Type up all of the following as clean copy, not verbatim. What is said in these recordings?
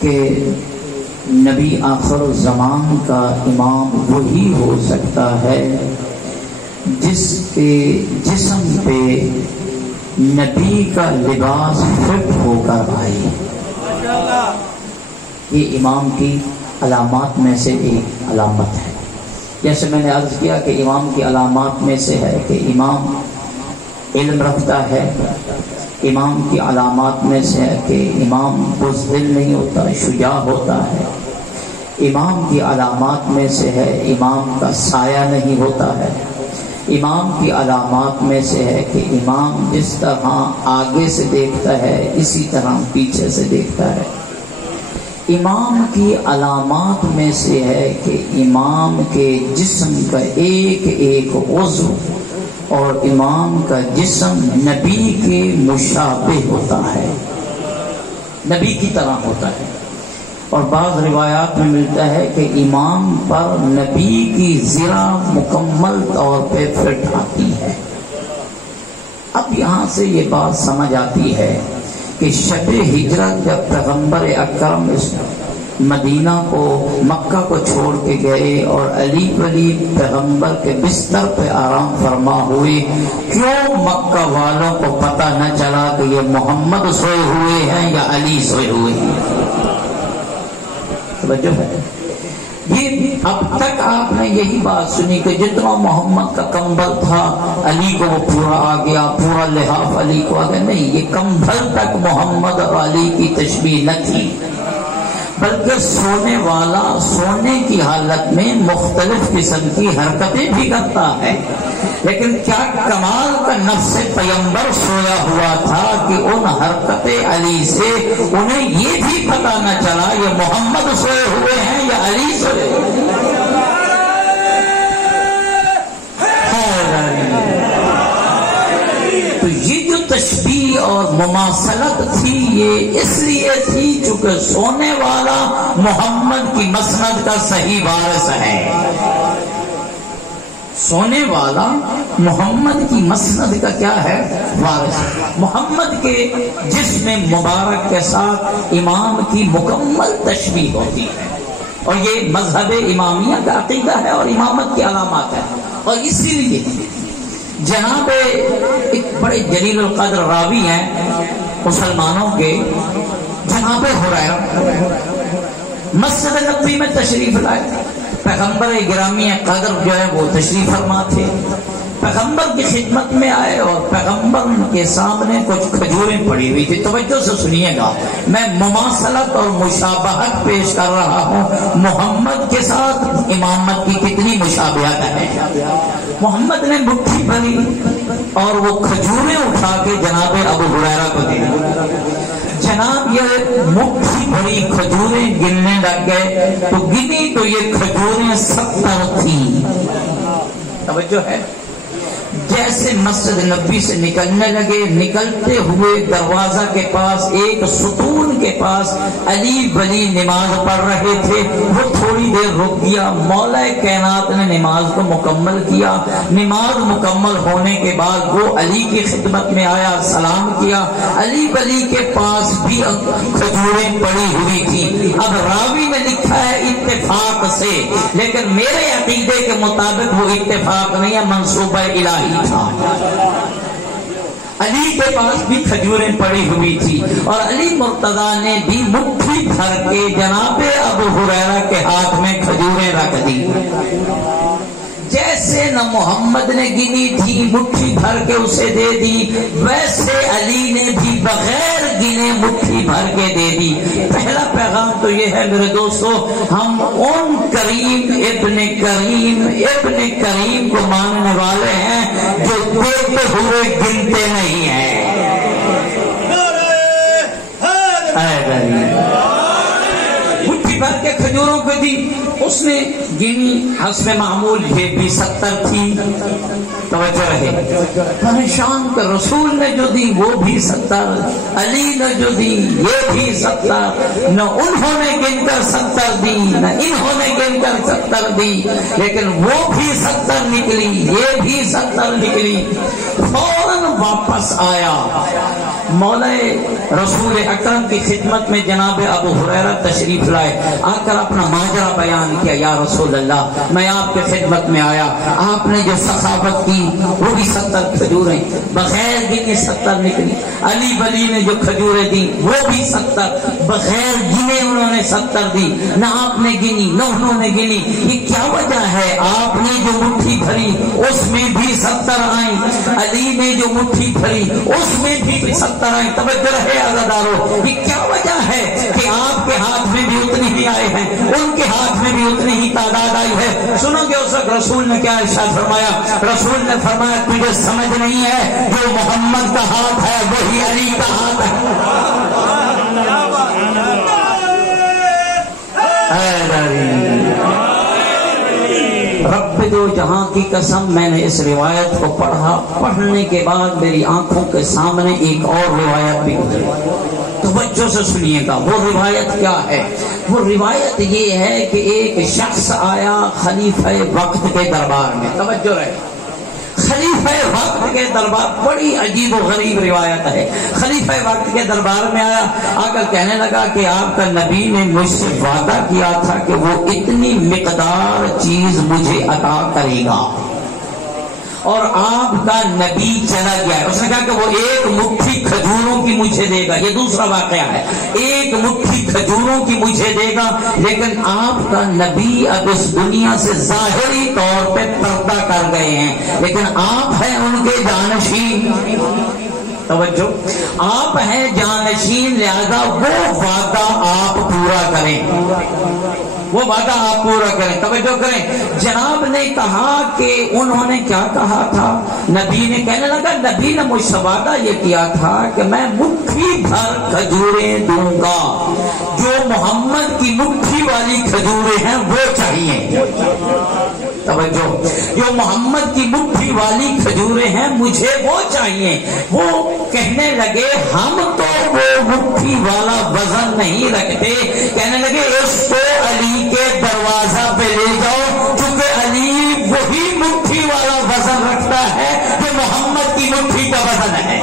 کہ نبی آخر الزمان کا امام وہی ہو سکتا ہے جس کے جسم پہ نبی کا لباس فٹ ہو کر آئے. یہ امام کی علامات میں سے ایک علامت ہے. جیسے میں نے عرض کیا کہ امام کی علامات میں سے ہے کہ امام علم رکھتا ہے. امام کی علامات میں سے ہے کہ امام بزدل نہیں ہوتا، شجاع ہوتا ہے. امام کی علامات میں سے ہے امام کا سایہ نہیں ہوتا ہے. امام کی علامات میں سے ہے کہ امام جس طرح آگے سے دیکھتا ہے اسی طرح پیچھے سے دیکھتا ہے. امام کی علامات میں سے ہے کہ امام کے جسم کا ایک ایک عضو اور امام کا جسم نبی کے مشابہ ہوتا ہے، نبی کی طرح ہوتا ہے. اور بعض روایات میں ملتا ہے کہ امام پر نبی کی زرہ مکمل طور پہ فٹ آتی ہے. اب یہاں سے یہ بات سمجھ آتی ہے کہ شب ہجرت جب پیغمبر اکرم اس مدینہ کو مکہ کو چھوڑ کے گئے اور علی ولی پیغمبر کے بستر پہ آرام فرما ہوئے، کیوں مکہ والوں کو پتہ نہ چلا کہ یہ محمد سوئے ہوئے ہیں یا علی سوئے ہوئے ہیں؟ توجہ ہے. یہ اب تک آپ نے یہی بات سنی کہ جتنا محمد کا کمبل تھا علی کو وہ پورا آ گیا، پورا لحاف علی کو آ گیا. نہیں، یہ کمبل تک محمد اور علی کی تشبیہ نہ تھی، بلکہ سونے والا سونے کی حالت میں مختلف قسم کی حرکتیں بھی کرتا ہے. لیکن کیا کمال کا نفس پیغمبر سویا ہوا تھا کہ ان حرکت علی سے انہیں یہ بھی پتہ نہ چلا یہ محمد سوئے ہوئے ہیں یا علی سوئے ہوئے ہیں. تو یہ جو تشبیہ اور مماثلت تھی یہ اس لیے تھی چونکہ سونے والا محمد کی مسند کا صحیح وارث ہے. سونے والا محمد کی مسند کا کیا ہے؟ وارث. محمد کے جسم مبارک کے ساتھ امام کی مکمل تشبیہ ہوتی ہے، اور یہ مذہب امامیہ کا عقیدہ ہے اور امامت کی علامات ہے. اور اسی لیے جناب ایک بڑے جلیل القدر راوی ہیں مسلمانوں کے، جناب ہریرہ مسجد نبوی میں تشریف لائے. پیغمبر گرامی قدر جو ہے وہ تشریف فرما تھے. پیغمبر کی خدمت میں آئے اور پیغمبر کے سامنے کچھ کھجوریں پڑی ہوئی تھی. توجہ سے سنیے گا، میں مماثلت اور مشابہت پیش کر رہا ہوں. محمد کے ساتھ امامت کی کتنی مشابہت ہے. محمد نے مٹھی بھری اور وہ کھجوریں اٹھا کے جناب ابو ہریرہ کو دی. جناب یہ مٹھی بھری کھجوریں گننے لگ گئے تو گنی تو یہ کھجوریں 70 تھیں. توجہ ہے. جیسے مسجد نبی سے نکلنے لگے، نکلتے ہوئے دروازہ کے پاس ایک ستون کے پاس علی ولی نماز پڑھ رہے تھے. وہ تھوڑی دیر رک گیا، مولا کائنات نے نماز کو مکمل کیا. نماز مکمل ہونے کے بعد وہ علی کی خدمت میں آیا، سلام کیا. علی ولی کے پاس بھی کھجوریں پڑی ہوئی تھی. اب راوی نے لکھا ہے اتفاق سے، لیکن میرے عقیدے کے مطابق وہ اتفاق نہیں ہے، منصوبہ الہی تھا. علی کے پاس بھی کھجوریں پڑی ہوئی تھی اور علی مرتضیٰ نے بھی مٹھی بھر کے جناب ابو ہریرہ کے ہاتھ میں کھجوریں رکھ دی. جیسے نہ محمد نے گنی تھی مٹھی بھر کے اسے دے دی، ویسے علی نے بھی بغیر گنے مٹھی بھر کے دے دی. پہلا پیغام تو یہ ہے میرے دوستو، ہم ان کریم ابن کریم کو ماننے والے ہیں جو دیتے ہوئے گنتے نہیں ہیں. مٹھی بھر کے کھجوروں کو دی. اس نے گنی حسب معمول یہ بھی 70 تھی. توجہ رہے. پریشان کر رسول نے جو دی وہ بھی 70, علی نے جو دی یہ بھی 70, نہ انہوں نے گن کر 70 دی نہ انہوں نے گن کر 70 دی, لیکن وہ بھی 70 نکلی یہ بھی 70 نکلی. فوراً واپس آیا, مولا رسول اکرم کی خدمت میں جناب ابو ہریرہ تشریف لائے, آ کر اپنا ماجرا بیان کیا. یا رسول اللہ, میں آپ کے خدمت میں آیا, آپ نے جو سخاوت کی وہ بھی 70 کھجوریں بغیر گنے 70 نکلی. علی ولی نے جو کھجوریں دی وہ بھی 70 بغیر گنے انہوں نے 70 دی. نہ آپ نے گنی نہ انہوں نے گنی. یہ کیا وجہ ہے؟ آپ نے جو مٹھی بھری اس میں بھی 70 آئیں, علی نے جو مٹھی بھری اس میں بھی 70 آئیں. توجہ رہے عزادارو, یہ کیا وجہ ہے کہ آپ کے ہاتھ میں بھی اتنی ہی آئے ہیں, ان کے ہاتھ میں بھی اتنی ہی تعداد آئی ہے؟ سنو کہ اس وقت رسول نے کیا ارشاد فرمایا. رسول نے فرمایا تجھے سمجھ نہیں ہے, جو محمد کا ہاتھ ہے وہی علی کا ہاتھ ہے. رب دو جہاں کی قسم, میں نے اس روایت کو پڑھا, پڑھنے کے بعد میری آنکھوں کے سامنے ایک اور روایت بھی گزری. توجہ سے سنیے گا وہ روایت کیا ہے. وہ روایت یہ ہے کہ ایک شخص آیا خلیفہ وقت کے دربار میں. توجہ رہے, خلیفہ وقت کے دربار, بڑی عجیب و غریب روایت ہے. خلیفہ وقت کے دربار میں آیا, آ کر کہنے لگا کہ آپ کا نبی نے مجھ سے وعدہ کیا تھا کہ وہ اتنی مقدار چیز مجھے عطا کرے گا, اور آپ کا نبی چلا گیا. اس نے کہا کہ وہ ایک مٹھی کھجوروں کی مجھے دے گا. یہ دوسرا واقعہ ہے, ایک مٹھی کھجوروں کی مجھے دے گا, لیکن آپ کا نبی اب اس دنیا سے ظاہری طور پہ پردہ کر گئے ہیں, لیکن آپ ہیں ان کے جانشین. توجہ, آپ ہیں جانشین, لہذا وہ وعدہ آپ پورا کریں, وہ وعدہ آپ پورا کریں. توجہ کریں, جناب نے کہا کہ انہوں نے کیا کہا تھا. نبی نے کہنے لگا, نبی نے مجھ سے وعدہ یہ کیا تھا کہ میں مٹھی بھر کھجوریں دوں گا, جو محمد کی مٹھی والی کھجوریں ہیں وہ چاہیے. توجہ, جو محمد کی مٹھی والی کھجوریں ہیں مجھے وہ چاہیے. وہ کہنے لگے ہم تو وہ مٹھی والا وزن نہیں رکھتے. کہنے لگے اس کو علی کے دروازہ پہ لے جاؤ, کیونکہ علی وہی مٹھی والا وزن رکھتا ہے جو محمد کی مٹھی کا وزن ہے.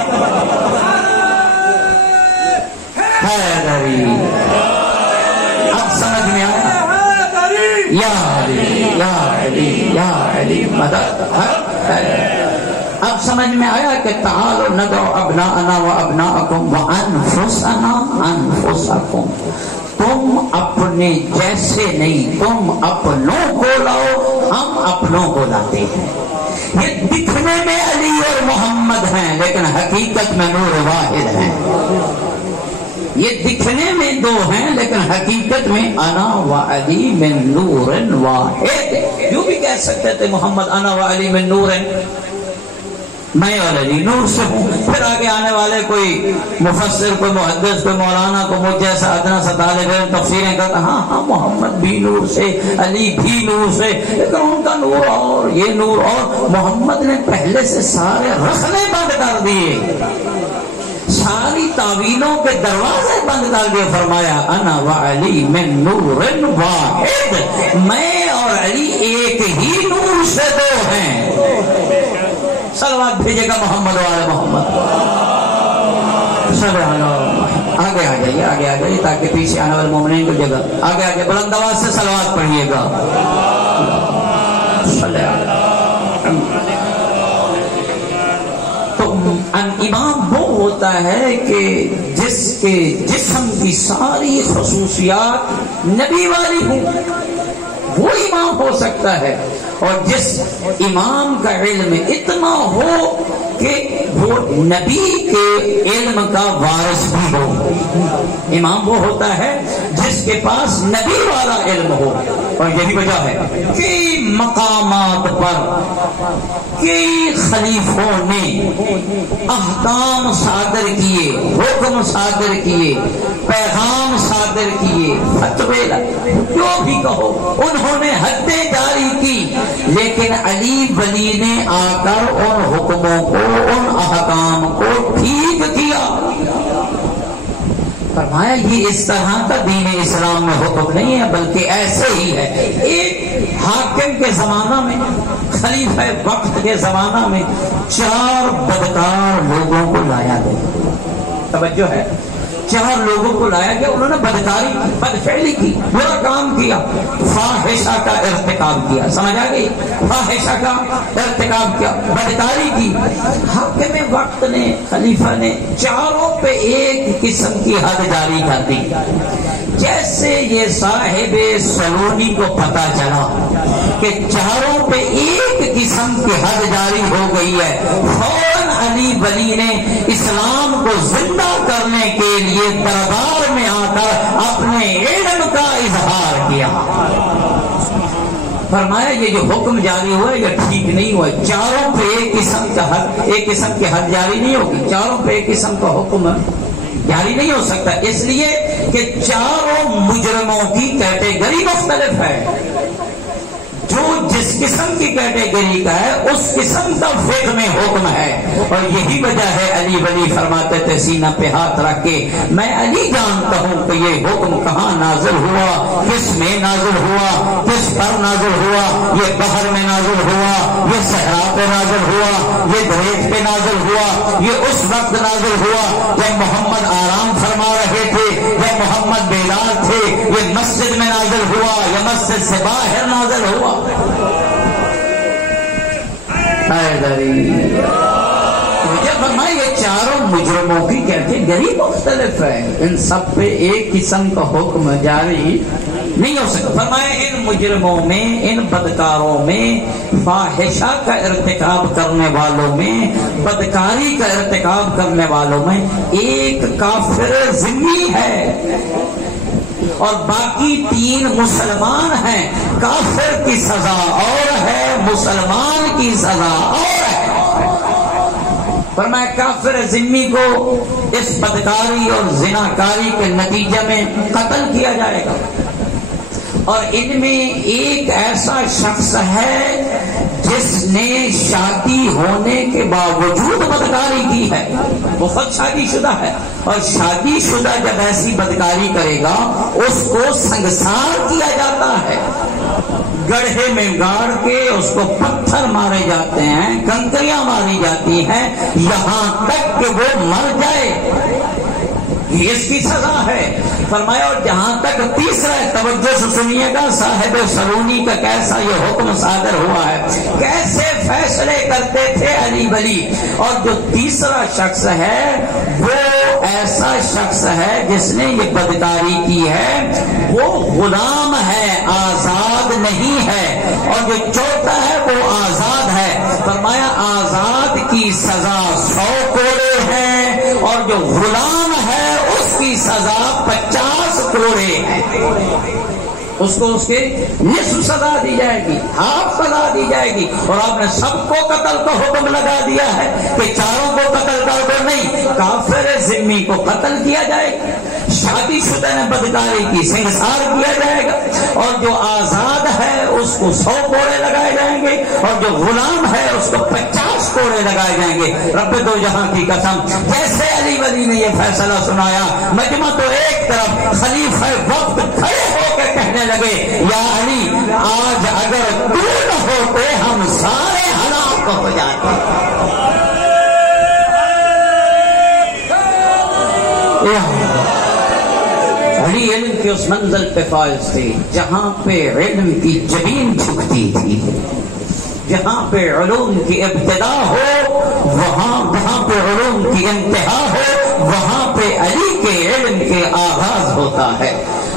اب سمجھ میں آیا؟ یا علی یا علی یا علی مدد. اب سمجھ میں آیا کہ تعالوا ندعو ابناءنا و ابناءکم و انفسنا انفسکم. تم اپنے جیسے نہیں, تم اپنوں کو لاؤ, ہم اپنوں کو لاتے ہیں. یہ دکھنے میں علی اور محمد ہیں لیکن حقیقت میں نور واحد ہیں. یہ دکھنے میں دو ہیں لیکن حقیقت میں انا و علی من نور واحد. یوں بھی کہہ سکتے تھے محمد انا و علی من نور, میں اور علی نور سے ہوں. پھر آگے آنے والے کوئی مفسر, کوئی محدث, کوئی مولانا, کو مجھ جیسا ادنا سا طالب علم تفسیریں کرتا, ہاں ہاں محمد بھی نور سے, علی بھی نور سے, لیکن ان کا نور اور یہ نور اور. محمد نے پہلے سے سارے رخنے بند کر دیے, ساری تعویلوں کے دروازے بند کر دیے. فرمایا انا و علی من نور واحد, میں اور علی ایک ہی نور سے دو ہیں. صلوات بھیجے گا محمد والے محمد. آگے آ جائیے, آگے آ جائیے تاکہ پیچھے آنے والے مومنین کو جگہ. آگے آگے بلند آواز سے صلوات پڑھیے گا. تو امام وہ ہوتا ہے کہ جس کے جسم کی ساری خصوصیات نبی والی ہوں, وہ امام ہو سکتا ہے. اور جس امام کا علم اتنا ہو کہ وہ نبی کے علم کا وارث بھی ہو. امام وہ ہوتا ہے جس کے پاس نبی والا علم ہو. اور یہی وجہ ہے کئی مقامات پر کئی خلیفوں نے احکام صادر کیے, حکم صادر کیے, پیغام صادر صادر کیے، فتوے جو بھی کہو انہوں نے حدیں جاری کی، لیکن علی ولی نے آ کر ان حکموں کو، ان احکام کو ٹھیک کیا۔ فرمایا یہ اس طرح کا دین اسلام میں حکم نہیں ہے، بلکہ ایسے ہی ہے۔ ایک حاکم کے زمانہ میں، خلیفہ وقت کے زمانہ میں 4 بدکار لوگوں کو لایا گیا، توجہ ہے، 4 لوگوں کو لایا گیا، انہوں نے بدکاری کی، بدفعلی کی، برا کام کیا، فاحشہ کا ارتکاب کیا، سمجھ آ گئی؟ فاحشہ کا ارتکاب کیا، بدکاری کی۔ حاکم وقت نے، خلیفہ نے 4 پہ ایک قسم کی حد جاری کر دی۔ جیسے یہ صاحب سلونی کو پتا چلا کہ 4 پہ ایک قسم کی حد جاری ہو گئی ہے، فوراً علی ولی نے اسلام کو زندہ کرنے کے لیے دربار میں آ کر اپنے علم کا اظہار کیا۔ فرمایا یہ جو حکم جاری ہوا یہ ٹھیک نہیں ہوا، 4 پہ ایک قسم کی حد جاری نہیں ہوگی، 4 پہ ایک قسم کا حکم جاری نہیں ہو سکتا، اس لیے کہ 4 مجرموں کی کیٹیگری مختلف ہے۔ جو جس قسم کی کیٹیگری کا ہے اس قسم کا فقہ میں حکم ہے، اور یہی وجہ ہے علی ولی فرماتے تھے سینہ پہ ہاتھ رکھ کے، میں علی جانتا ہوں کہ یہ حکم کہاں نازل ہوا، کس میں نازل ہوا، کس پر نازل ہوا، یہ بحر میں نازل ہوا، یہ صحرا پہ نازل ہوا، یہ دریچ پہ نازل ہوا، یہ اس وقت نازل ہوا جب محمد آرام فرما رہے تھے، جب محمد بیدار تھے، یہ مسجد میں نازل ہوا یا مسجد سے باہر نازل ہوا۔ یہ 4 مجرموں کی کیٹیگری مختلف ہے، ان سب پہ ایک قسم کا حکم جاری نہیں ہو سکتا۔ فرمایا ان مجرموں میں، ان بدکاروں میں، فاحشہ کا ارتکاب کرنے والوں میں، بدکاری کا ارتکاب کرنے والوں میں ایک کافر ذمہ ہے اور باقی 3 مسلمان ہیں۔ کافر کی سزا اور ہے، مسلمان کی سزا اور ہے۔ فرمایا کافر ذمی کو اس بدکاری اور زناکاری کے نتیجے میں قتل کیا جائے گا، اور ان میں ایک ایسا شخص ہے جس نے شادی ہونے کے باوجود بدکاری کی ہے، وہ خود شادی شدہ ہے، اور شادی شدہ جب ایسی بدکاری کرے گا اس کو سنگسار کیا جاتا ہے، گڑھے میں گاڑ کے اس کو پتھر مارے جاتے ہیں، کنکریاں ماری جاتی ہیں، یہاں تک کہ وہ مر جائے، یہ اس کی سزا ہے۔ فرمایا اور جہاں تک تیسرا، توجہ سے سنیے گا، صاحب سلونی کا کیسا یہ حکم صادر ہوا ہے، کیسے فیصلے کرتے تھے علی ولی، اور جو تیسرا شخص ہے وہ ایسا شخص ہے جس نے یہ بدکاری کی ہے، وہ غلام ہے، آزاد نہیں ہے، اور جو چوتھا ہے وہ آزاد ہے۔ فرمایا آزاد کی سزا 100 کوڑے ہے، اور جو غلام ہے اس کی سزا 50 کوڑے ہے، اس کو اس کے نصف سزا دی جائے گی، ہاف سزا دی جائے گی، اور آپ نے سب کو قتل کا حکم لگا دیا ہے کہ 4 کو قتل کر دو، نہیں، کافر ذمی کو قتل کیا جائے گا، شادی شدہ نے بدکاری کی سنگسار کیا جائے گا، اور جو آزاد ہے اس کو 100 کوڑے لگائے جائیں گے، اور جو غلام ہے اس کو 50 کوڑے لگائے جائیں گے۔ رب دو جہاں کی قسم، جیسے علی ولی نے یہ فیصلہ سنایا، مجمع تو ایک طرف، خلیفہ وقت کھڑے ہو کے کہنے لگے، یا علی آج اگر تو نہ ہوتے ہم سارے ہلاک ہو جاتے۔ علی علم کی اس منزل پہ فائز تھے جہاں پہ علم کی جبین جھکتی تھی، جہاں پہ علوم کی ابتدا ہو وہاں پہ علوم کی انتہا ہو، وہاں پہ علی کے علم کے آغاز ہوتا ہے۔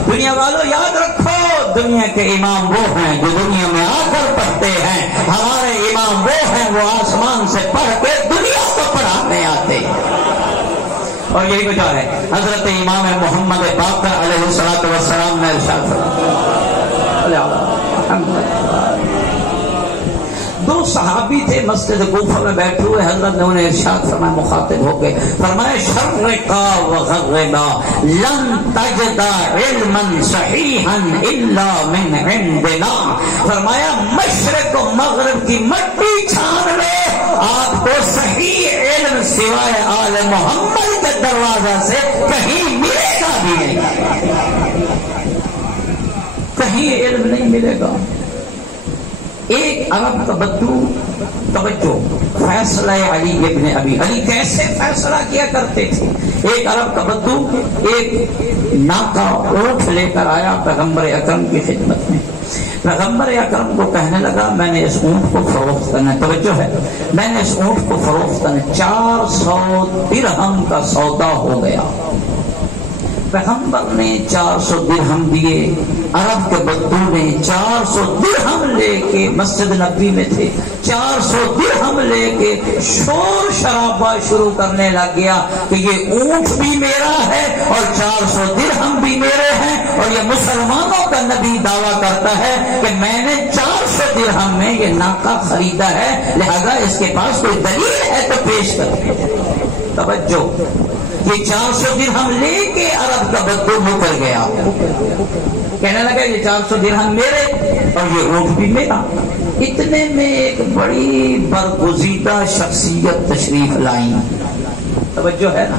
دنیا والوں یاد رکھو، دنیا کے امام وہ ہیں جو دنیا میں آ کر پڑھتے ہیں، ہمارے امام وہ ہیں وہ آسمان سے پڑھ کے دنیا کو پڑھانے آتے ہیں، اور یہی وجہ ہے حضرت امام محمد باقر علیہ السلام نے ارشاد فرمایا، دو صحابی تھے مسجد کوفہ میں بیٹھے ہوئے، حضرت نے انہیں ارشاد فرمایا، مخاطب ہو گئے، فرمایا شرقا وغربا لن تجد علما صحیحا الا من عندنا، فرمایا مشرق و مغرب کی مٹی چھان لے، آپ کو صحیح علم سوائے آل محمد کے دروازہ سے کہیں ملے گا بھی نہیں، کہیں علم نہیں ملے گا۔ ایک عرب کا بدو، توجہ، فیصلہ علی ابن ابی، علی کیسے فیصلہ کیا کرتے تھے۔ ایک عرب کا بدو ایک ناکا اونٹ لے کر آیا پیغمبر اکرم کی خدمت میں، پیغمبر اکرم کو کہنے لگا میں نے اس اونٹ کو فروخت کرنا، توجہ ہے، میں نے اس اونٹ کو فروخت کرنا، 400 درہم کا سودا ہو گیا۔ پیغمبر نے 400 درہم دیے، عرب کے بدو نے 400 درہم لے کے مسجد نبوی میں تھے، 400 درہم لے کے شور شرابہ شروع کرنے لگ گیا کہ یہ اونٹ بھی میرا ہے اور 400 درہم بھی میرے ہیں، اور یہ مسلمانوں کا نبی دعویٰ کرتا ہے کہ میں نے 400 درہم میں یہ ناکہ خریدا ہے، لہذا اس کے پاس کوئی دلیل ہے تو پیش کرتے۔ توجہ، یہ 400 درہم لے کے عرب کا بدو مکر گیا، کہنے لگا یہ 400 درہم میرے اور یہ اونٹ بھی میرا۔ اتنے میں ایک بڑی برگزیدہ شخصیت تشریف لائیں، توجہ ہے نا،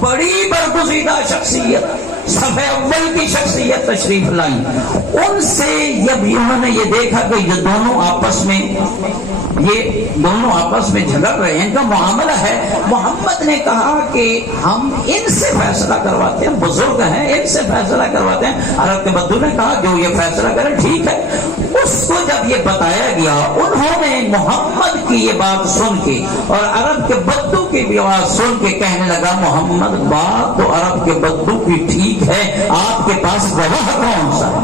بڑی برگزیدہ شخصیت، صفحے اول کی شخصیت تشریف لائیں۔ ان سے جب انہوں نے یہ دیکھا کہ یہ دونوں آپس میں جھگڑ رہے ہیں، ان کا معاملہ ہے، محمد نے کہا کہ ہم ان سے فیصلہ کرواتے ہیں، بزرگ ہیں، ان سے فیصلہ کرواتے ہیں۔ عرب کے بدو نے کہا جو یہ فیصلہ کریں ٹھیک ہے۔ اس کو جب یہ بتایا گیا، انہوں نے محمد کی یہ بات سن کے اور عرب کے بدو کی بھی آواز سن کے کہنے لگا محمد بات تو عرب کے بدو کی ٹھیک ہے، آپ کے پاس گواہ کون سا ہے؟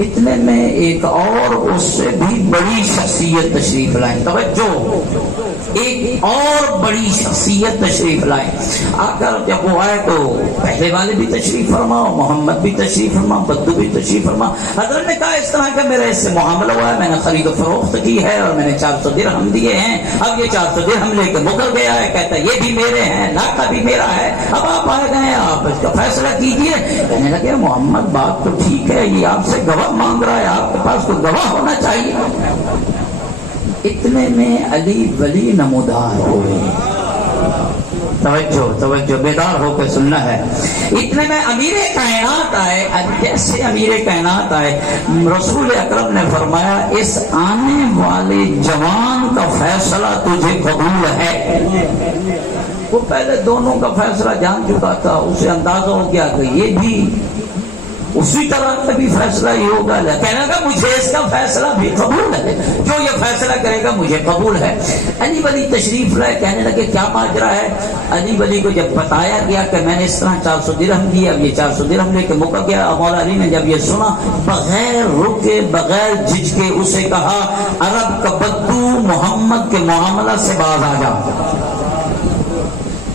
اتنے میں ایک اور اس سے بھی بڑی شخصیت تشریف لائیں، توجہ، ایک اور بڑی شخصیت تشریف لائیں۔ آ کر جب وہ آئے تو پہلے والے بھی تشریف فرما، محمد بھی تشریف فرما، بدو بھی تشریف فرما۔ حضرت نے کہا اس طرح کا میرا اس سے معاملہ ہوا ہے، میں نے خرید و فروخت کی ہے اور میں نے 400 درہم دیے ہیں، اب یہ 400 درہم لے کے مکر گیا ہے، کہتا ہے یہ بھی میرے ہیں، ناکہ بھی میرا ہے، اب آپ آ گئے، آپ اس کا فیصلہ کیجئے۔ کہنے لگے محمد بات تو ٹھیک ہے، یہ آپ سے گواہ مانگ رہا ہے، آپ کے پاس کوئی گواہ ہونا چاہیے۔ اتنے میں علی ولی نمودار ہوئے، توجہ بیدار ہو کے سننا ہے۔ اتنے میں امیر کائنات آئے، جیسے امیر کائنات آئے رسول اکرم نے فرمایا اس آنے والے جوان کا فیصلہ تجھے قبول ہے۔ وہ پہلے دونوں کا فیصلہ جان چکا تھا، اسے اندازہ ہو گیا کہ یہ بھی اسی طرح کا بھی فیصلہ ہی ہوگا، کہنے لگا مجھے اس کا فیصلہ بھی قبول ہے، جو یہ فیصلہ کرے گا مجھے قبول ہے۔ علی ولی تشریف لائے، کہنے لگے کیا ماجرا ہے؟ علی ولی کو جب بتایا گیا کہ میں نے اس طرح 400 درہم دیا، اب یہ 400 درہم لے کے مکر گیا، مولا علی نے جب یہ سنا بغیر رکے بغیر جھجکے اسے کہا عرب کا بدو محمد کے معاملہ سے باز آ جا۔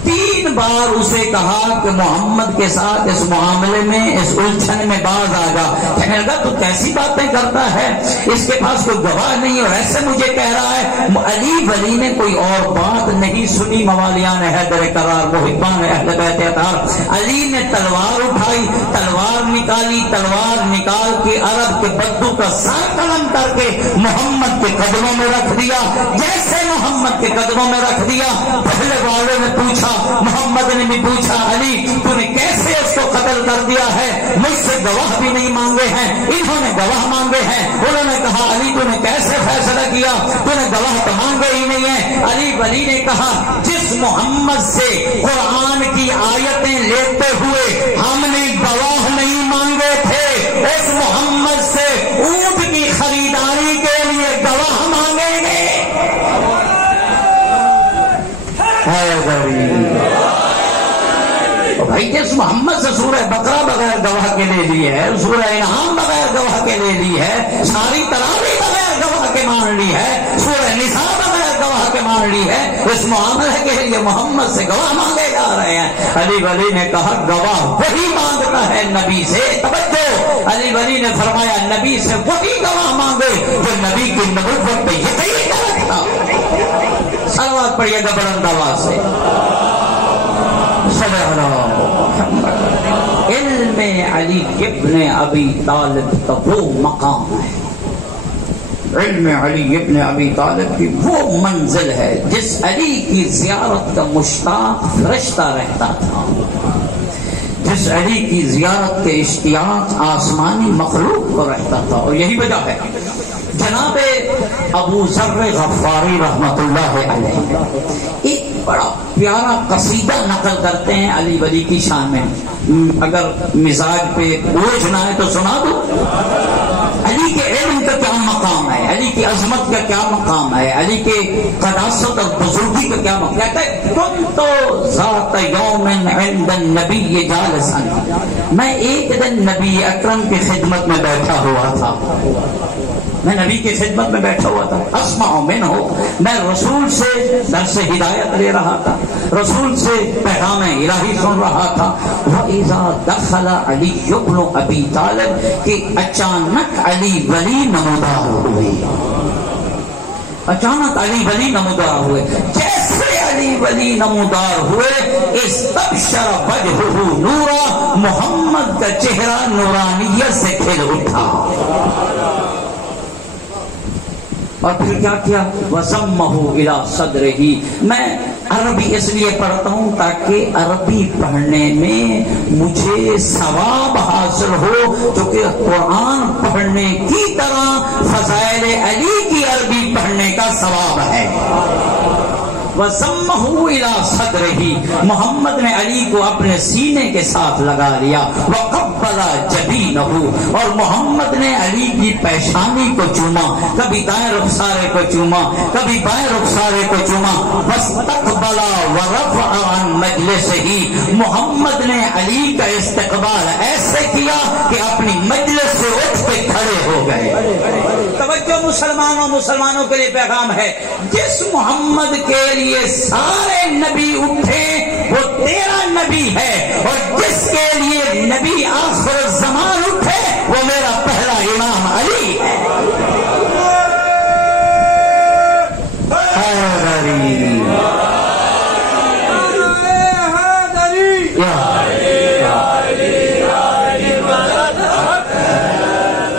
3 بار اسے کہا کہ محمد کے ساتھ اس معاملے میں، اس الجھن میں باز آ جا۔ کہنے لگا تو کیسی باتیں کرتا ہے، اس کے پاس کوئی گواہ نہیں اور ایسے مجھے کہہ رہا ہے۔ علی ولی نے کوئی اور بات نہیں سنی، موالیان حیدر قرار، محبان اہل بیت اطہار۔ علی نے تلوار اٹھائی، تلوار نکالی، تلوار نکال کے عرب کے بدو کا سر قلم کر کے محمد کے قدموں میں رکھ دیا۔ جیسے محمد کے قدموں میں رکھ دیا، پہلے والوں نے پوچھا، محمد نے بھی پوچھا علی تو نے کیسے اس کو قتل کر دیا ہے؟ مجھ سے گواہ بھی نہیں مانگے ہیں، انہوں نے گواہ مانگے ہیں۔ انہوں نے کہا علی تو نے کیسے فیصلہ کیا؟ تو نے گواہ تو مانگے ہی نہیں ہیں۔ علی ولی نے کہا جس محمد سے قرآن کی آیتیں لیتے ہوئے ہم نے گواہ نہیں مانگے تھے، اس محمد سے اونٹ کی خریداری کے لیے گواہ مانگیں گے۔ بھائی جس محمد سے سورہ بقرہ بغیر گواہ کے لے لی ہے، سورہ انعام بغیر گواہ کے لے لی ہے، ساری تراویح بغیر گواہ کے مان لی ہے، سورہ نساء بغیر گواہ کے مان لی ہے، اس معاملے کے لیے محمد سے گواہ مانگے جا رہے ہیں۔ علی ولی نے کہا گواہ وہی مانگتا ہے نبی سے، توجہ، علی ولی نے فرمایا نبی سے وہی گواہ مانگے جو نبی کی نبوت پہ یقین رکھتا. صلوات پڑھیے گا بلند آواز سے. صلی اللہ محمد. علم علی ابن ابی طالب کا وہ مقام ہے، علم علی ابن ابی طالب کی وہ منزل ہے جس علی کی زیارت کا مشتاق فرشتہ رہتا تھا، جس علی کی زیارت کے اشتیاق آسمانی مخلوق کو رہتا تھا. اور یہی وجہ ہے جناب ابو ذر غفاری رحمت اللہ علیہ ایک بڑا پیارا قصیدہ نقل کرتے ہیں علی ولی کی شان میں. اگر مزاج پہ بوجھ نہ ہے تو سنا دو. علی کے علم کا کیا مقام ہے، علی کی عظمت کا کیا مقام ہے، علی کے قداست اور بزرگی کا کیا مقام ہے. کہتا ہے کنت ذات یوم عند النبی جالسا، میں ایک دن نبی اکرم کی خدمت میں بیٹھا ہوا تھا، میں نبی کی خدمت میں بیٹھا ہوا تھا. اسمع منہ، میں رسول سے درس ہدایت لے رہا تھا، رسول سے پیغام الہی سن رہا تھا. وَإِذَا دَخَلَ عَلِيُّ بْنُ أَبِي طَالِبٍ کہ اچانک علی ولی نمودار ہوئے، اچانک علی ولی نمودار ہوئے. جیسے علی ولی نمودار ہوئے استبشر وجہہ نورا، محمد کا چہرہ نورانیت سے کھل اٹھا. اور پھر کیا کیا؟ وَضَمَّهُ إِلَى صَدْرِهِ. میں عربی اس لیے پڑھتا ہوں تاکہ عربی پڑھنے میں مجھے ثواب حاصل ہو، کیونکہ قرآن پڑھنے کی طرح فضائل علی کی عربی پڑھنے کا ثواب ہے. وَضَمَّهُ إِلَى صَدْرِهِ، محمد نے علی کو اپنے سینے کے ساتھ لگا لیا. وَقَبَّلَ جَبِينَهُ، اور محمد نے علی کی پیشانی کو چوما، کبھی دائیں رخسارے کو چوما، کبھی بائیں رخسارے کو چوما. وَاسْتَقْبَلَ وَرَفَعَ عَنْ مَجْلِسِهِ، محمد نے علی کا استقبال ایسے کیا کہ اپنی مجلس سے اٹھ کے کھڑے ہو گئے. توجہ مسلمانوں کے لیے پیغام ہے، جس محمد کے لیے سارے نبی اٹھے وہ تیرا نبی ہے، اور جس کے لیے نبی آخر الزمان اٹھے وہ میرا پہلا امام علی ہے.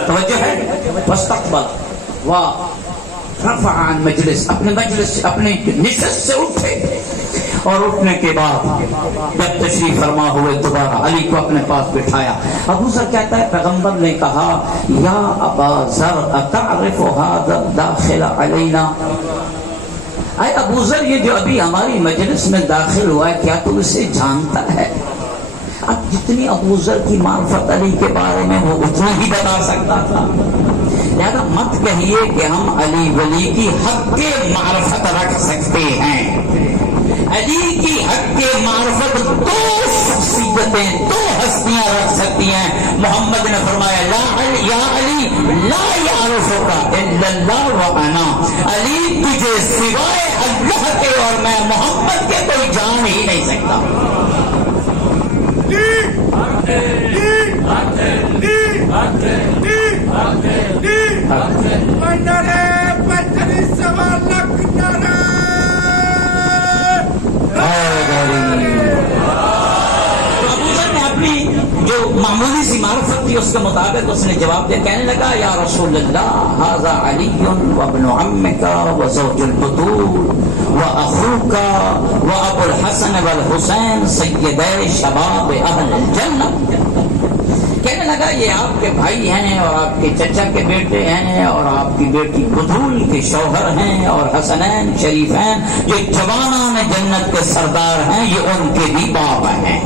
توجہ ہے. واستقبل ورفع عن مجلس، اپنے مجلس سے اپنے نشست سے اٹھے. اور اٹھنے کے بعد جب تشریف فرما ہوئے دوبارہ علی کو اپنے پاس بٹھایا. ابو ذر کہتا ہے پیغمبر نے کہا یا ابا ذر اتعرف هذا الداخل علینا، اے ابو ذر یہ جو ابھی ہماری مجلس میں داخل ہوا ہے کیا تو اسے جانتا ہے؟ اب جتنی ابو ذر کی معرفت علی کے بارے میں وہ اتنا ہی بتا سکتا تھا. لہذا مت کہیے کہ ہم علی ولی کی حق کے معرفت رکھ سکتے ہیں. علی کی حق کے معرفت دو شخصیتیں، دو ہستیاں رکھ سکتی ہیں. محمد نے فرمایا یا علی لا یعرفک الا اللہ وانا، علی تجھے سوائے اللہ کے اور میں محمد کے کوئی جان ہی نہیں سکتا. جو معمولی سی معرفت تھی اس کے مطابق اس نے جواب دیا. کہنے لگا یا رسول اللہ ھذا علی وابن عمک وزوج البطول واخوک وابو الحسن والحسین سیدی شباب اہل الجنہ. کہنے لگا یہ آپ کے بھائی ہیں اور آپ کے چچا کے بیٹے ہیں اور آپ کی بیٹی بطول کے شوہر ہیں اور حسنین شریفین جو جوانان جنت کے سردار ہیں، یہ ان کے بھی باپ ہیں.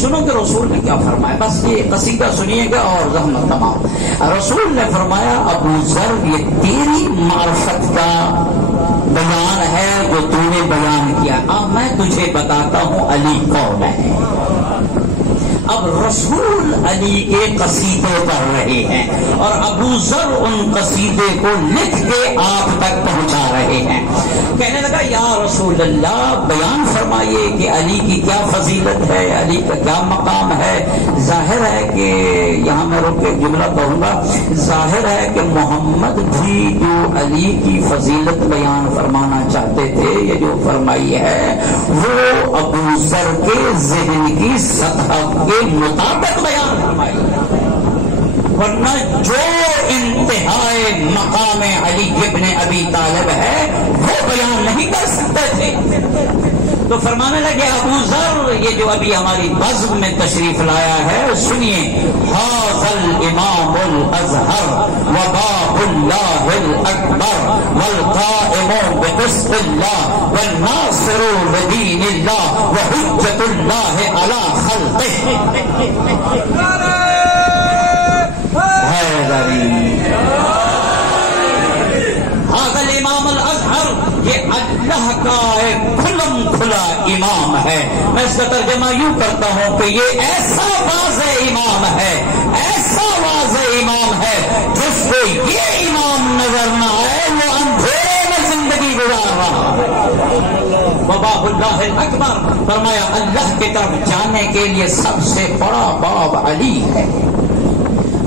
سنو کہ رسول نے کیا فرمایا، بس یہ قصیدہ سنیے گا اور زحمت تمام. رسول نے فرمایا ابو ذر یہ تیری معرفت کا بیان ہے جو تو نے بیان کیا. اب میں تجھے بتاتا ہوں علی کون ہے. اب رسول علی کے قصیدے پڑھ رہے ہیں اور ابو ذر ان قصیدے کو لکھ کے آپ تک پہنچا رہے ہیں. کہنے لگا یا رسول اللہ بیان فرمائیے کہ علی کی کیا فضیلت ہے, علی کا کیا مقام ہے. ظاہر ہے کہ یہاں میں رک کے جملہ پڑھوں گا. ظاہر ہے کہ محمد بھی جو علی کی فضیلت بیان فرمانا چاہتے تھے, یہ جو فرمائی ہے وہ ابو ذر کے ذہن کی سطح کے مطابق بیان فرمائی, ورنہ جو انتہائے مقام علی ابن ابی طالب ہے وہ بیان نہیں کر سکتے تھے. تو فرمانے لگے ابو ذر یہ جو ابھی ہماری بزم میں تشریف لایا ہے سنیے, ھذا الامام الازہر وباب اللہ الاکبر والقائم بقسط اللہ والناصر لدین اللہ وحجت اللہ علی خلقہ. ھذا الامام الازہر, یہ اللہ کا ایک کھلم کھلا امام ہے. میں اس کا ترجمہ یوں کرتا ہوں کہ یہ ایسا واضح امام ہے, ایسا واضح امام ہے جس کو یہ امام نظر نہ آئے وہ اندھیرے میں زندگی گزار رہا ہے. وباب اللہ الاکبر, فرمایا اللہ کی طرف جانے کے لیے سب سے بڑا باب علی ہے.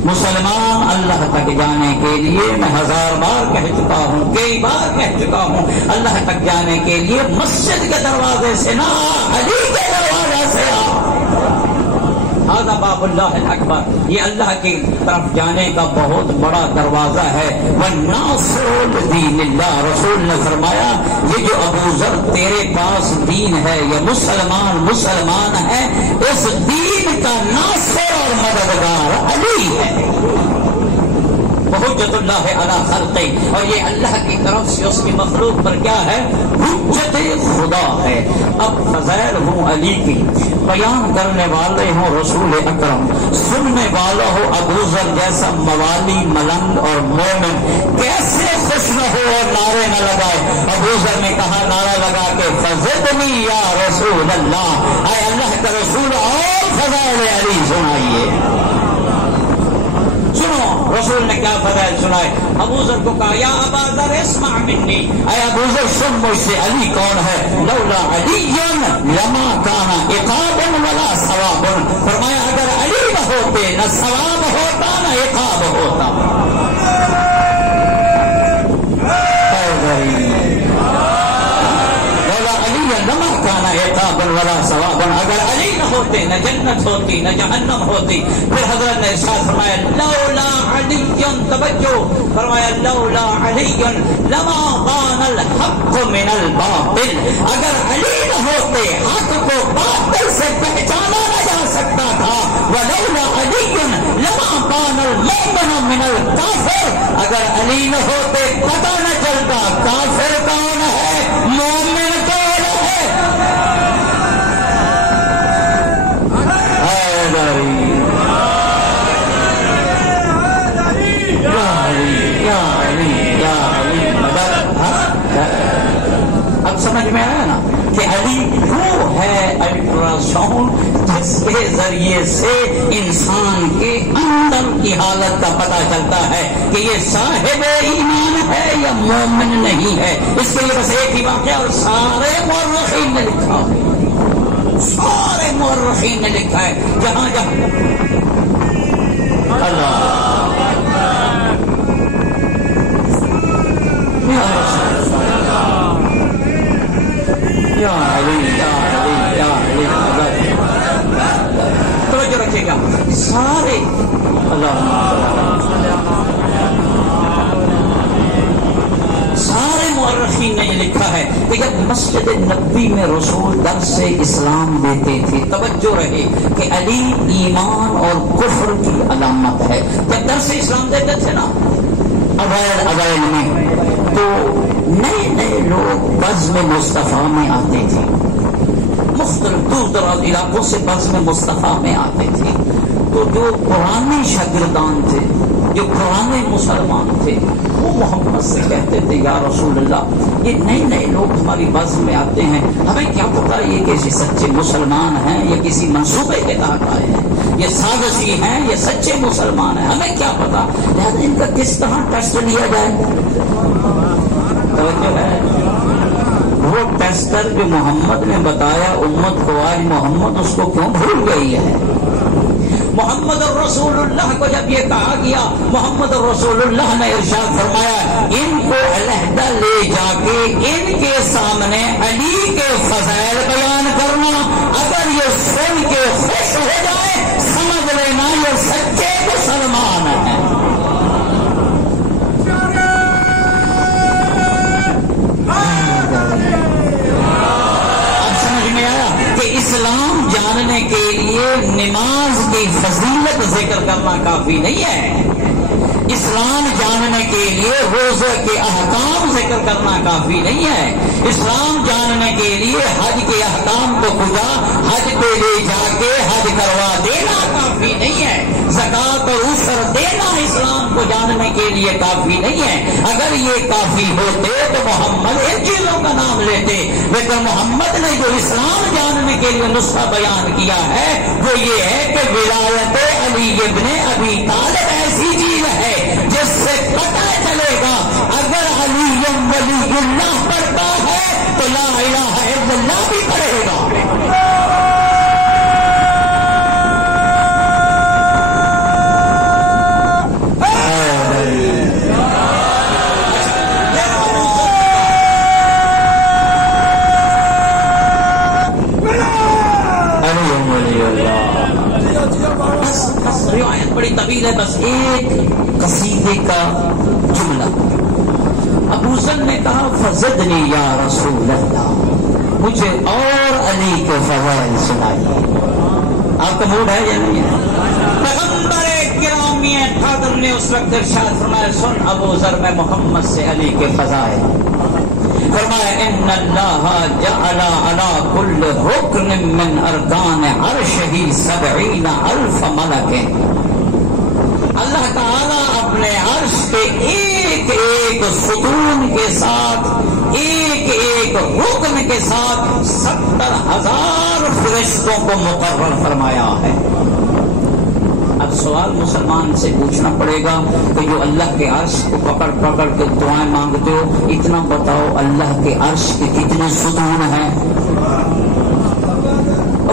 مسلمان اللہ تک جانے کے لیے میں 1000 بار کہہ چکا ہوں, کئی بار کہہ چکا ہوں, اللہ تک جانے کے لیے مسجد کے دروازے سے نہ, علی کے دروازے سے آ. ھذا باب اللہ الاکبر, یہ اللہ کی طرف جانے کا بہت بڑا دروازہ ہے. والناصر لدین اللہ, رسول نے فرمایا یہ جو ابو ذر تیرے پاس دین ہے, یہ مسلمان ہے, اس دین کا ناصر اور مددگار علی ہے. حجت اللہ علی خلقہ, اور یہ اللہ کی طرف سے اس کی مخلوق پر کیا ہے, حجت خدا ہے. اب فضائل ہوں علی کی, بیان کرنے والے ہوں رسول اکرم, سننے والا ہو ابو ذر جیسا موالی ملنگ اور مومن, کیسے خوش نہ ہو اور نعرے نہ لگائے. ابو ذر نے کہا نعرہ لگا کے فزدنی یا رسول اللہ, اے اللہ کا رسول اور فضائل علی سنائیے. سنو رسول نے کیا فضائل سنائے. ابو ذر کو کہا یا ابا ذر اسمع منی, اے ابو ذر سن مجھ سے, علی کون ہے. لولا علی لما کان عقاب ولا ثواب, فرمایا اگر علی نہ ہوتے نہ ثواب ہوتا نہ عقاب ہوتا. لولا علی لما کان عقاب ولا ثواب, اگر علی نہ ہوتے نہ جنت ہوتی نہ جہنم ہوتی. پھر حضرت نے ارشاد فرمایا لولا علی, توجہ فرمایا لولا علی لما بان الحق من الباطل, اگر علی نہ ہوتے حق کو باطل سے پہچانا نہ جا سکتا تھا. ولولا علی لما بان المؤمن من الکافر, اگر علی نہ ہوتے پتہ نہ چلتا کافر کون ہے مومن کون ہے. اب سمجھ میں آیا نا کہ علی وہ ہے الٹرا ساؤنڈ جس کے ذریعے سے انسان کے اندر کی حالت کا پتہ چلتا ہے کہ یہ صاحب ایمان ہے یا مومن نہیں ہے. اس کے لیے بس ایک ہی واقعہ, اور سارے مورخین نے لکھا ہے, سارے مورخین نے لکھا ہے, جہاں اللہ یا علی یا علی یا علی. توجہ رکھیے گا, سارے سارے مورخین نے یہ لکھا ہے کہ جب مسجد نبوی میں رسول درس اسلام دیتے تھے, توجہ رہے کہ علی ایمان اور کفر کی علامت ہے. جب درس اسلام دیتے تھے نا اوائل میں, تو نئے نئے لوگ بزم مصطفیٰ میں آتے تھے, مختلف دور دراز علاقوں سے بزم مصطفیٰ میں آتے تھے. تو جو پرانے شاگردان تھے، جو پرانے مسلمان تھے، وہ محمد سے کہتے تھے یا رسول اللہ یہ نئے نئے لوگ ہماری بز میں آتے ہیں، ہمیں کیا پتا یہ کسی سچے مسلمان ہیں یا کسی منصوبے کے تحت آئے ہیں، یہ سازشی ہیں یا سچے مسلمان ہیں، ہمیں کیا پتا، لہٰذا ان کا کس طرح ٹیسٹ لیا جائے۔ توجہ ہے، وہ ٹیسٹر جو محمد نے بتایا امت کو، آج محمد اس کو کیوں بھول گئی ہے؟ محمد الرسول اللہ کو جب یہ کہا گیا، محمد الرسول اللہ نے ارشاد فرمایا ان کو علیحدہ لے جا کے ان کے سامنے علی کے فضائل بیان کرنا، اگر یہ سن کے خوش ہو جائے سمجھ لینا یہ سچے مسلمان ہیں۔ اب سمجھ میں آیا کہ اسلام جاننے کے لیے نماز کی فضیلت ذکر کرنا کافی نہیں ہے، اسلام جاننے کے لیے روزے کے احکام ذکر کرنا کافی نہیں ہے، اسلام جاننے کے لیے حج کے احکام کو خدا حج پہ لے جا کے حج کروا دینا کافی نہیں ہے، زکوٰۃ اور عشر دینا اسلام کو جاننے کے لیے کافی نہیں ہے۔ اگر یہ کافی ہوتے تو محمد ان چیزوں کا نام لیتے، لیکن محمد نے جو اسلام جاننے کے لیے نسخہ بیان کیا ہے وہ یہ ہے کہ ولایت علی ابن ابی طالب ایسی چیز ہے جس سے پتہ چلے گا اگر علی ولی اللہ پڑھتا ہے تو لا الہ الا اللہ بھی پڑھے گا۔ روایت بڑی طویل ہے، بس ایک قصیدے کا جملہ۔ ابو ذر نے کہا فزدنی یا رسول اللہ، مجھے اور علی کے فضائل سنائیے۔ آپ کا موڈ ہے یا نہیں ہے؟ پیغمبر گرامی حاضر نے اس وقت ارشاد فرمایا سن ابو ذر میں محمد سے علی کے فضائل، فرمایا ان اللہ جعل علی کل رکن من ارکان عرشہ 70,000 ملک، اللہ تعالیٰ اپنے عرش کے ایک ایک ستون کے ساتھ، ایک ایک رکن کے ساتھ 70,000 فرشتوں کو مقرر فرمایا ہے۔ اب سوال مسلمان سے پوچھنا پڑے گا کہ جو اللہ کے عرش کو پکڑ پکڑ کے دعائیں مانگتے ہو، اتنا بتاؤ اللہ کے عرش کے کتنے ستون ہیں؟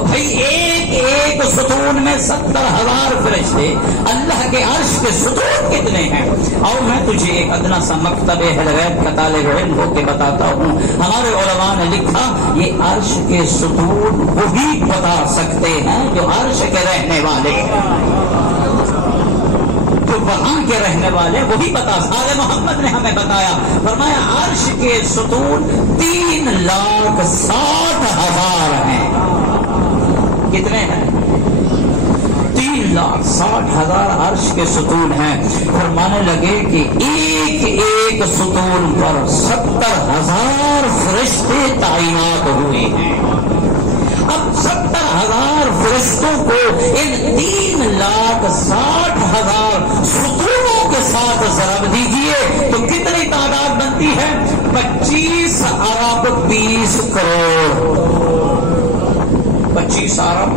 بھائی ایک ایک ستون میں 70,000 فرشتے، اللہ کے عرش کے ستون کتنے ہیں؟ اور میں تجھے ایک ادنا سا مکتب اہل غیب کا طالب علم ہو کے بتاتا ہوں، ہمارے علماء نے لکھا یہ عرش کے ستون وہی بتا سکتے ہیں جو عرش کے رہنے والے ہیں، جو وہاں کے رہنے والے وہی بتا۔ سارے محمد نے ہمیں بتایا، فرمایا عرش کے ستون 3,60,000 ہیں۔ کتنے ہیں؟ 3,60,000 عرش کے ستون ہیں۔ فرمانے لگے کہ ایک ایک ستون پر 70,000 فرشتے تعینات ہوئے ہیں۔ اب 70,000 فرشتوں کو ان 3,60,000 ستونوں کے ساتھ ضرب دیجئے تو کتنی تعداد بنتی ہے؟ 25 ارب 20 کروڑ، 25 ارب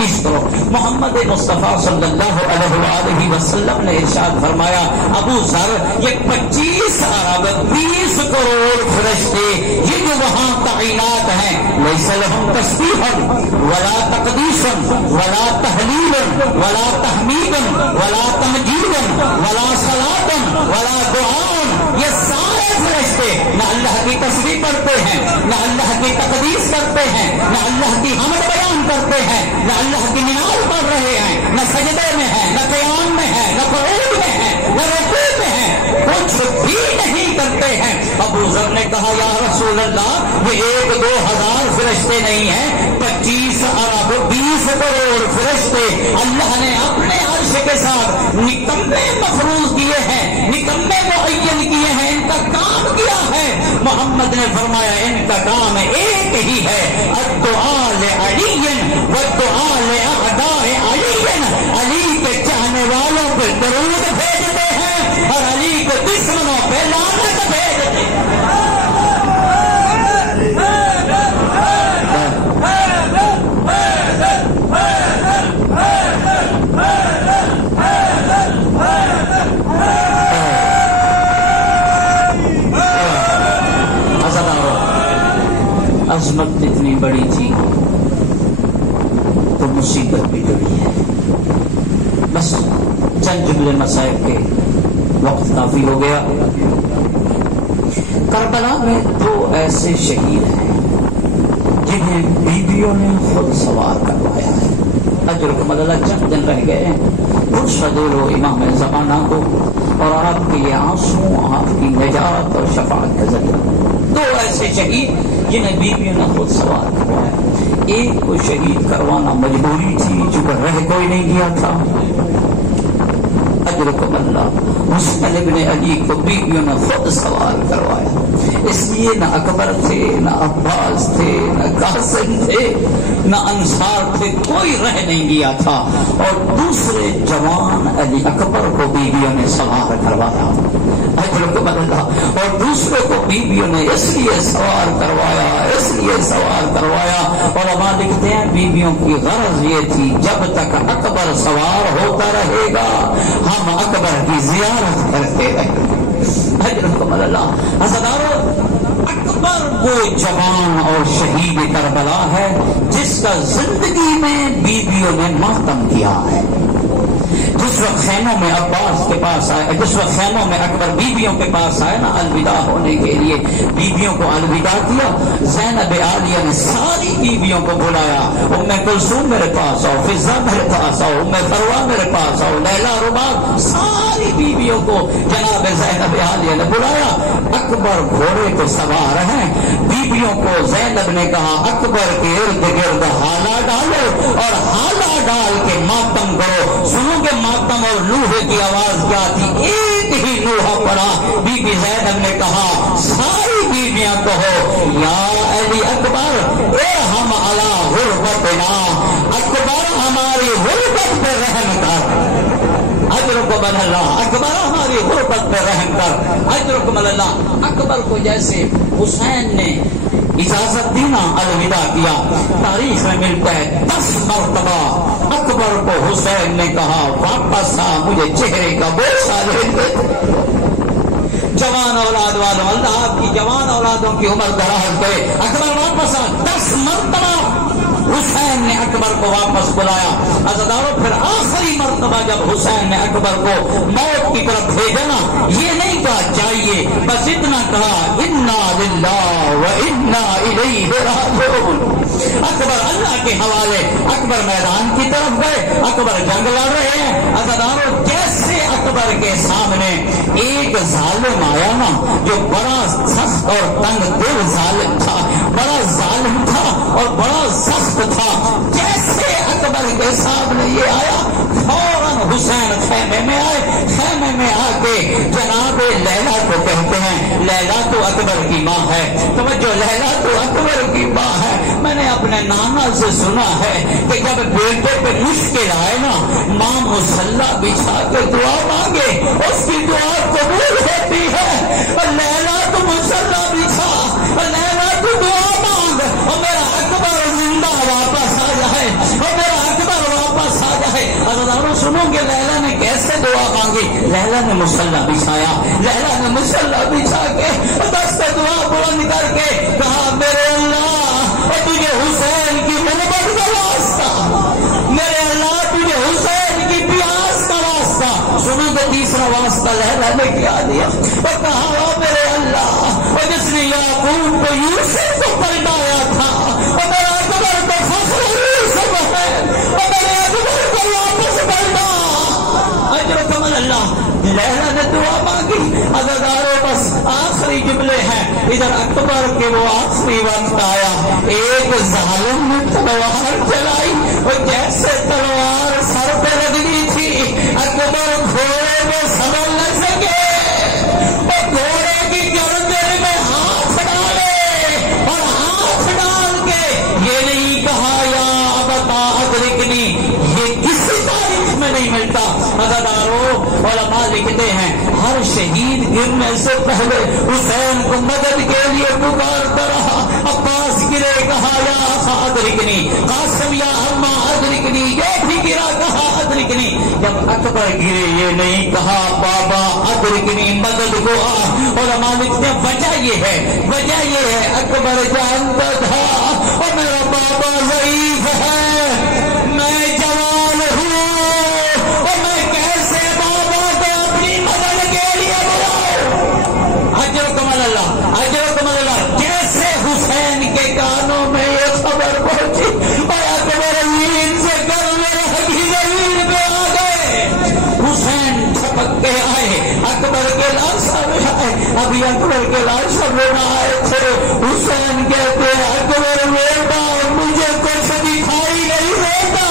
20 کروڑ۔ محمد مصطفیٰ صلی اللہ علیہ وآلہ وسلم نے ارشاد فرمایا ابو ذر یہ 25 ارب 20 کروڑ فرشتے یہ جو وہاں تعینات ہیں، لیس لہم تسبیح ولا تقدیس ولا تحلیل ولا تحمید ولا تمجید ولا صلاۃ ولا دعاء، یہ سارے فرشتے نہ اللہ کی تسبیح پڑھتے ہیں، نہ اللہ کی تقدیس کرتے ہیں، نہ اللہ کی حمد بیان کرتے ہیں، نہ اللہ کی نماز پڑھ رہے ہیں، نہ سجدے میں ہے، نہ قیام میں ہے، نہ قعود میں ہے، نہ رکوع میں ہے، کچھ بھی نہیں کرتے ہیں۔ ابو ذر نے کہا یا رسول اللہ یہ 1-2 ہزار فرشتے نہیں ہیں، 25 ارب 20 کروڑ فرشتے اللہ نے اپنے عرش کے ساتھ نکمے مفروض کیے ہیں، نکمے معین کیے ہیں، ان کا کام کیا ہے؟ محمد نے فرمایا ان کا کام ایک ہی ہے، الدعاء لعلی والدعاء لأعداء علی، بڑی تھی تو مصیبت بھی بڑی ہے. بس چند جملے مسائل کے وقت کافی ہو گیا. کربلا میں 2 ایسے شہید ہیں جنہیں بیویوں نے خود سوار کروایا ہے. اجرکم اللہ، چند دن رہ گئے ہیں. پوچھا دے لو امام زمانہ کو، اور آپ کے یہ آنسو آپ کی نجات اور شفاعت کا ذریعہ. 2 ایسے شہید جنہیں بیویوں نے خود سوار کروایا. ایک کو شہید کروانا مجبوری تھی چونکہ رہ کوئی نہیں گیا تھا. اجرکم اللہ، حسین ابن علی کو بیویوں نے خود سوار کروایا. اس لیے نہ اکبر تھے، نہ عباس تھے، نہ قاسم تھے، نہ انصار تھے، کوئی رہ نہیں گیا تھا. اور دوسرے جوان علی اکبر کو بیویوں نے سوار کروایا. اجرکم اللہ. اور دوسرے کو بیویوں نے اس لیے سوار کروایا علماء لکھتے ہیں بیویوں کی غرض یہ تھی جب تک اکبر سوار ہوتا رہے گا ہم اکبر کی زیارت کرتے رہیں گے. اجرکم اللہ. حضرات، اکبر وہ جوان اور شہید کربلا ہے جس کا زندگی میں بیویوں نے ماتم کیا ہے. جس وقت خیموں میں عباس کے پاس آئے، جس وقت خیموں میں اکبر بیویوں کے پاس آئے نا الوداع ہونے کے لیے، بیویوں کو الوداع کیا. زینب عالیہ نے ساری بیویوں کو بلایا. ام کلثوم میرے پاس آؤ، فضہ میرے پاس آؤ، ام فروہ میرے پاس آؤ، لیلا، رباب، ساری بیویوں کو جناب زینب عالیہ نے بلایا. اکبر گھوڑے کو سوار ہیں. بیویوں کو زینب نے کہا اکبر کے ارد گرد حالا ڈالو اور حالا ڈال کے ماتم کرو. سنو کہ ماتم اور لوہے کی آواز کیا تھی؟ ایک ہی لوہا پڑا. بی بی زینب نے کہا ساری بیویاں کہو یا علی اکبر ارحم علی غربتنا، اکبر ہماری غربت پہ رحم کر. اجرکم اللہ. اکبر ہماری غربت پہ رحم کر. اجرکم اللہ. اکبر کو جیسے حسین نے اجازت دینا الوداع کیا. تاریخ میں ملتا ہے 10 مرتبہ اکبر کو حسین نے کہا واپس آ، مجھے چہرے کا بوسہ لے دے. جوان اولاد والوں، اللہ آپ کی جوان اولادوں کی عمر دراز کرے. اکبر واپس آ. 10 مرتبہ حسین نے اکبر کو واپس بلایا. عزیزانو، پھر آخری مرتبہ جب حسین نے اکبر کو موت کی طرف بھیجا نا، یہ نہیں کہا جائیے، بس اتنا کہا انا للہ و انا الیہ راجعون. اکبر اللہ کے حوالے. اکبر میدان کی طرف گئے. اکبر جنگ لڑ رہے ہیں. عزیزانو، جیسے اکبر کے سامنے ایک ظالم آیا نا جو بڑا سخت اور تنگ دل ظالم تھا، بڑا ظالم تھا اور بڑا سخت تھا، جیسے اکبر کے سامنے یہ آیا فوراً حسین خیمے میں آئے. خیمے میں آ کے جناب لیلا کو کہتے ہیں، لیلا تو اکبر کی ماں ہے. توجہ، لیلا تو اکبر کی ماں ہے. میں نے اپنے نانا سے سنا ہے کہ جب بیٹے پہ مشکل آئے نا، ماں مسلح بچھا کے دعا مانگے، اس کی دعا قبول ہوتی ہے. اور لیلا تو مسلح بچھا، اور لیلا تو دعا مانگ اور میرا اکبر زندہ واپس آ جائے، اور میرا اکبر واپس آ جائے. حضرات سنو گے لیلا نے کیسے دعا مانگی. لیلا نے مسلح بچھایا. لیلا نے مسلح بچھا کے دست دعا بلند کر کے کہا میرے اللہ، اور تجھے حسین کی محبت کا واسطہ، میرے اللہ تجھے حسین کی پیاس کا واسطہ. سنو گے تیسرا واسطہ لیلا نے کیا دیا اور کہا میرے اللہ، اور جس نے یعقوب کو یوسف کو پلٹایا تھا، اور میرا اکبر کو فخر یوسف ہے، اور میرے اکبر کو واپس پلٹا. اجرکم اللہ. لیلا نے دعا مانگی. عزیزانو، بس آخری جملے ہیں. ادھر اکبر کے وہ آخری وقت آیا، ایک ظالم نے تلوار چلائی اور جیسے تلوار سر پہ لگنی تھی اکبر گھوڑے میں سنبھل نہ سکے اور گھوڑے کی گردن میں ہاتھ ڈالے اور ہاتھ ڈال کے یہ نہیں کہا یا ابتا ادرکنی. یہ کسی تاریخ میں نہیں ملتا. عزیزانو، علماء لکھتے ہیں ہر شہید گرنے سے پہلے حسین کو مدد کے لیے پکارتا رہا. عباس گرے کہا یا اخا ادرکنی، قاسم یا عمہ ادرکنی، یہ بھی گرا کہا ادرکنی. جب اکبر گرے یہ نہیں کہا بابا ادرکنی، مدد کو آ. علماء لکھتے ہیں وجہ یہ ہے اکبر جانتا تھا اور میرا بابا ضعیف ہے، میں جوان ہوں، اور میں کیسے بابا کو اپنی مدد کے لیے بلاؤں؟ اجرکم اللہ، اجرکم اللہ۔ جیسے حسین کے کانوں میں یہ خبر پہنچی اور اکبر امین سے کر میرے حدیث امین پہ آ گئے، حسین چھپک کے آئے، اکبر کے لاشا میں آئے، ابھی اکبر کے لاشا میں نہ آئے تھے، حسین کہتے ہیں اکبر بیٹا مجھے کچھ دکھائی نہیں دیتا،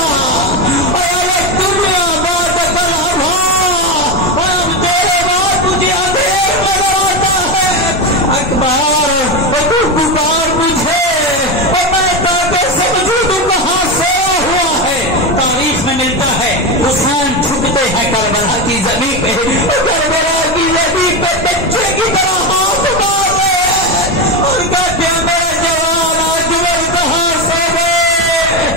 اور اب دنیا بات کلام اور اب تیرے بعد مجھے اندھیر نظر آتا ہے، اکبر تو پکار مجھے اور میں تاکہ سمجھوں تو کہاں سویا ہوا ہے۔ تاریخ میں ملتا ہے حسین چھپتے ہیں کربلا کی زمین پہ، کربلا کی زمین پہ بچے کی طرح ہاتھ مار رہے ہیں اور کہتے ہیں میرے جوان اکبر کہاں سے گئے؟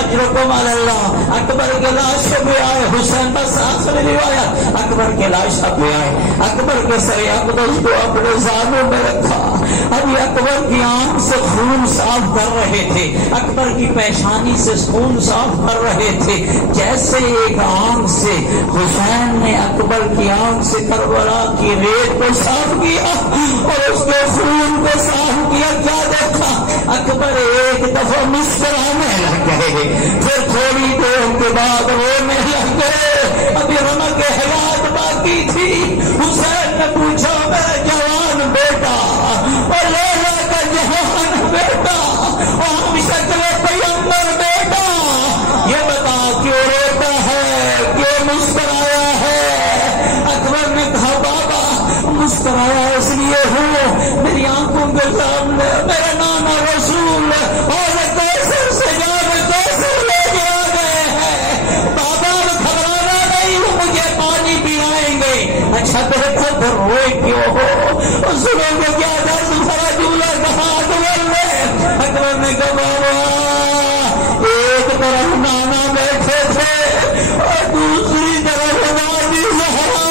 اجرکم اللہ۔ اکبر کے لاشوں پہ آئے، حسین بس آخری روایت، اکبر کے لاشا پہ آئے، اکبر کے سر اقدس کو اپنے زانوں میں رکھا، ابھی اکبر کی آنکھ سے خون صاف کر رہے تھے، اکبر کی پیشانی سے خون صاف کر رہے تھے، جیسے ایک آنکھ سے حسین نے اکبر کی آنکھ سے کربلا کی ریت کو صاف کیا اور اس کے خون کو صاف کیا، کیا دیکھا؟ اکبر ایک دفعہ مسکرانے لگ گئے، پھر تھوڑی دیر کے بعد رونے لگ گئے، ابھی رمق حیات باقی تھی۔ حسین نے پوچھا میرا جوان بیٹا اور لیلا کا جوان بیٹا اور ہم شکل پیغمبر بیٹا، یہ بتا کیوں روتا ہے، کیوں مسکرایا ہے؟ اکبر نے کہا بابا مسکرایا اس لیے ہوں میری آنکھوں کے سامنے میرا نانا رسول اور کیسر سے جان کیسر لے کے آ گئے ہیں، بابا گھبرانا نہیں، مجھے پانی پلائیں گے۔ اچھا بہتر پھر روئے کیوں ہو؟ سنو گے کیا درد بھرا جملہ کہا اکبر نے؟ اکبر نے کہا بابا ایک طرف نانا بیٹھے تھے اور دوسری طرف ہماری زہرا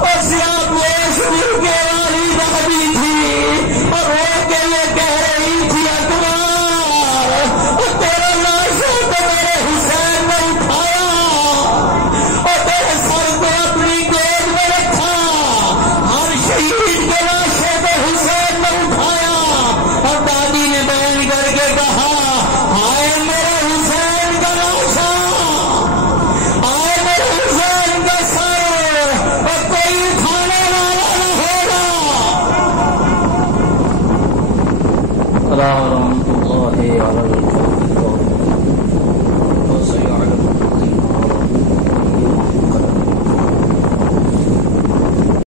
اور سیاہ پوش مل کے والی دادی تھی اور رو کے یہ کہہ رہی تھی اکبر اور تیرا لاشا تو میرے حسین نے اٹھایا اور تیرے سر کو اپنی گود میں رکھا، ہر شہید کے لاشے کو حسین نے اٹھایا اور دادی نے بیان کر کے کہا آئے میرے حسین کا لاشا، آئے میرے حسین کا سر اور کوئی اٹھانے والا نہ ہوگا۔ السلام علیکم ورحمۃ اللہ وبرکاتہ۔